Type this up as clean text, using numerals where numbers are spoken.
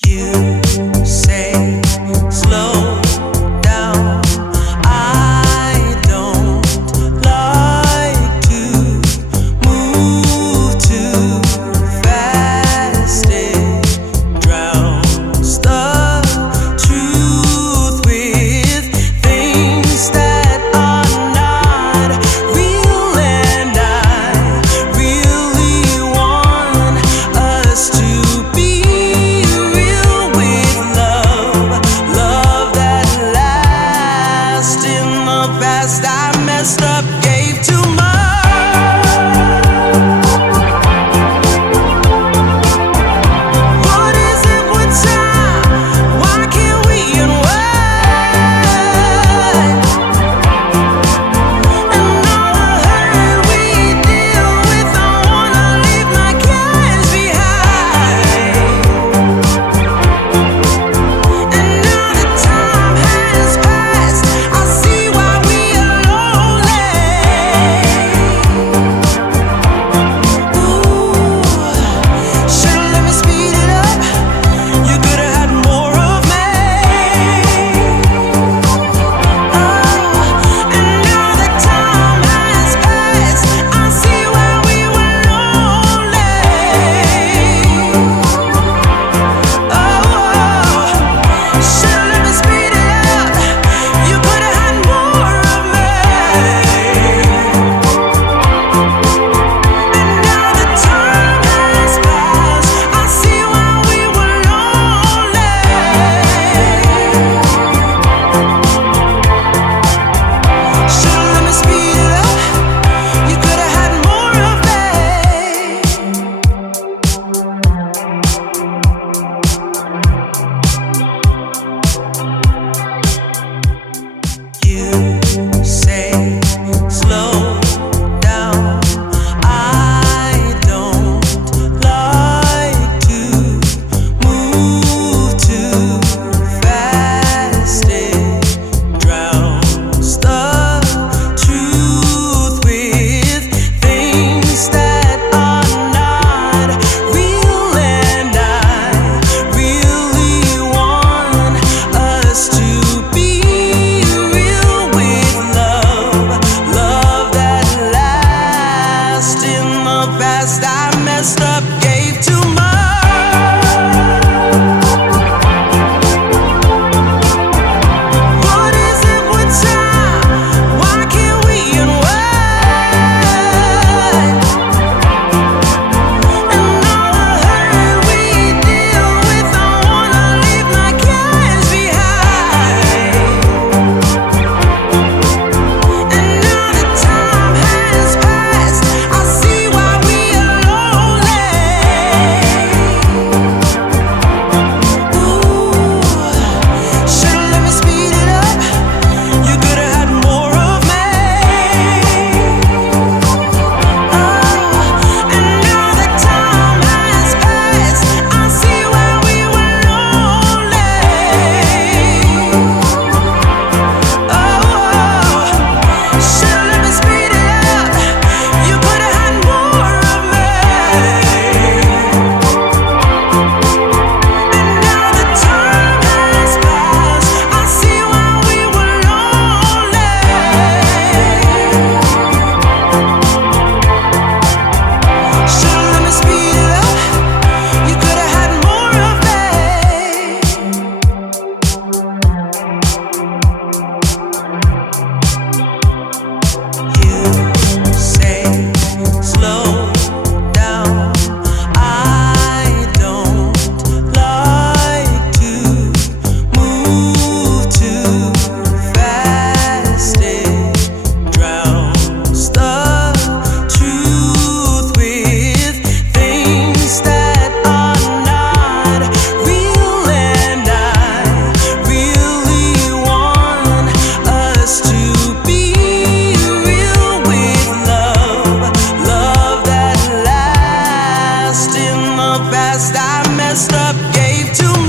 You say slow down. I don't like to move too fast. It drowns the truth with things that are not real, and I really want us to be real with love that lasts. In the past I messed up, gave too much. What is it with time? Why can't we unwind? And all the hurt we deal with, I wanna leave my cares behind. And now that time has passed, I see why we are lonely. Ooh, should've let me speed it up. You could've had more of me. And now that time has passed, I see why we were lonely. Should've let me speed it up. You could've had more of me. And now that time has passed, I see why we were lonely. Should've let me speed it up. You could've had more of me. You say slow down. I don't like to move too fast. It drowns the truth with things that are not real, and I really want us to be real with love that lasts. In the past I messed up, gave too much. What is it with time? Why can't we unwind? And all the hurt we deal with, I wanna leave my cares behind. And now that time has passed, I see why we are lonely. Ooh, should've let me speed it up. You could've had more of me. And now that time has passed, I see why we were lonely. Should've let me speed it up. You could've had more of me. And now that time has passed, I see why we were lonely. Should've let me speed it up. You could've had more of me. You say slow down. I don't like to move too fast. It drowns the truth with things that are not real, and I really want us to be real with love that lasts. In the past I messed up, gave too much.